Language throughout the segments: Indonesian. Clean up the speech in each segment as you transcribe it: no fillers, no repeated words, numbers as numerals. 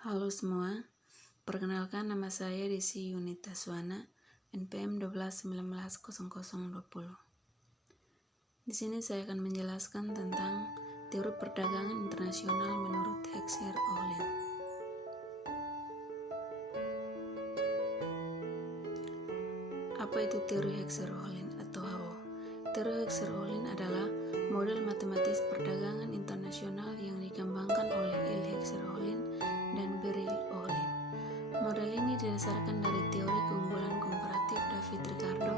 Halo semua, perkenalkan nama saya Desi Yunita Suwana, NPM 12190020. Di sini saya akan menjelaskan tentang teori perdagangan internasional menurut Heckscher-Ohlin. Apa itu teori Heckscher-Ohlin atau HO? Teori Heckscher-Ohlin adalah model matematis perdagangan internasional yang dikembangkan oleh L. Heckscher-Ohlin dan Beryl Ohlin. Model ini didasarkan dari teori keunggulan komparatif David Ricardo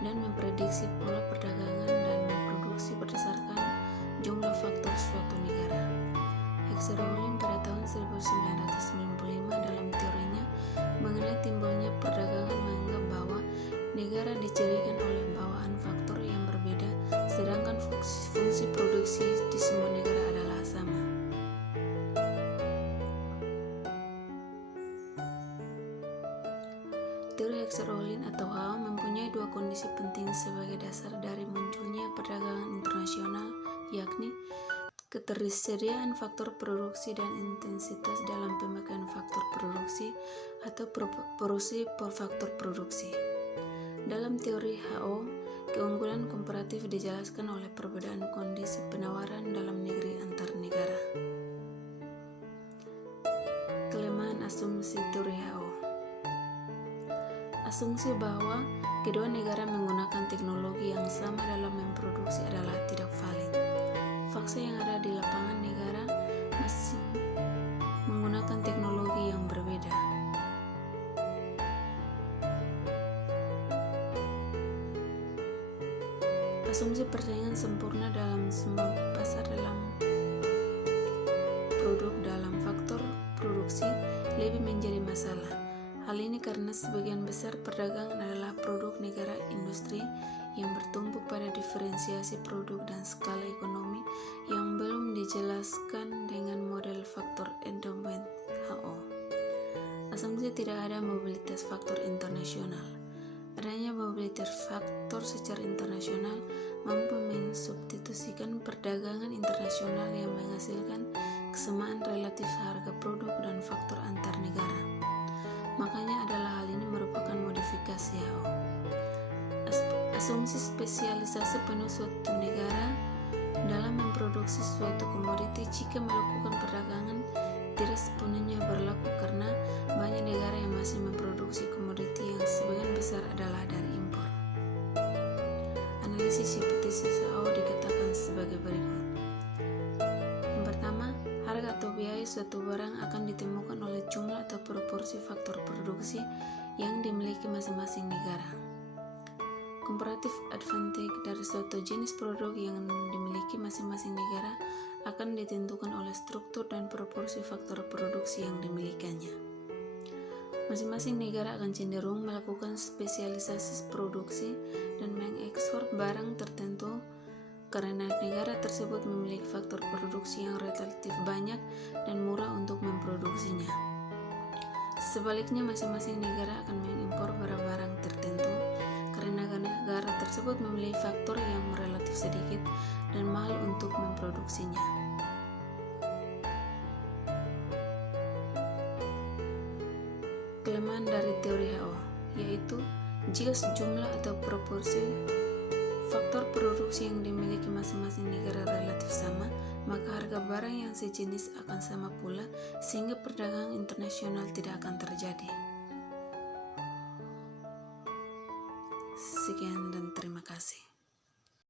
dan memprediksi pola perdagangan dan memproduksi berdasarkan jumlah faktor suatu negara. Heckscher-Ohlin pada tahun 1995 dalam teorinya mengenai timbulnya perdagangan menganggap bahwa negara dicirikan oleh bawaan faktor yang berbeda, sedangkan fungsi produksi di semua negara adalah sama. Teori Heckscher-Ohlin atau HO mempunyai dua kondisi penting sebagai dasar dari munculnya perdagangan internasional, yakni ketersediaan faktor produksi dan intensitas dalam pemakaian faktor produksi atau proporsi per faktor produksi. Dalam teori HO, keunggulan komparatif dijelaskan oleh perbedaan kondisi penawaran dalam negeri antar negara. Kelemahan asumsi teori HO. Asumsi bahwa kedua negara menggunakan teknologi yang sama dalam memproduksi adalah tidak valid. Fakta yang ada di lapangan negara masing menggunakan teknologi yang berbeda. Asumsi persaingan sempurna dalam semua pasar dalam produk dalam faktor produksi lebih menjadi masalah. Hal ini karena sebagian besar perdagangan adalah produk negara industri yang bertumpu pada diferensiasi produk dan skala ekonomi yang belum dijelaskan dengan model faktor endowment HO. Asumsi tidak ada mobilitas faktor internasional. Adanya mobilitas faktor secara internasional mampu mensubstitusikan perdagangan internasional yang menghasilkan kesamaan relatif harga produk dan faktor antar negara. Makanya adalah hal ini merupakan modifikasi HO. Asumsi spesialisasi penuh suatu negara dalam memproduksi suatu komoditi jika melakukan perdagangan tidak sepenuhnya berlaku karena banyak negara yang masih memproduksi komoditi yang sebagian besar adalah dari impor. Analisis hipotesis HO dikatakan sebagai berikut. Yang pertama, harga atau biaya suatu barang akan ditemukan oleh jumlah atau proporsi faktor produksi yang dimiliki masing-masing negara. Komparatif advantage dari suatu jenis produk yang dimiliki masing-masing negara akan ditentukan oleh struktur dan proporsi faktor produksi yang dimilikinya. Masing-masing negara akan cenderung melakukan spesialisasi produksi dan mengekspor barang tertentu karena negara tersebut memiliki faktor produksi yang relatif banyak dan murah untuk memproduksinya. Sebaliknya, masing-masing negara akan mengimpor barang-barang tertentu karena negara tersebut memiliki faktor yang relatif sedikit dan mahal untuk memproduksinya. Kelemahan dari teori HO yaitu jika sejumlah atau proporsi faktor produksi yang dimiliki masing-masing negara relatif sama, maka harga barang yang sejenis akan sama pula sehingga perdagangan internasional tidak akan terjadi. Sekian dan terima kasih.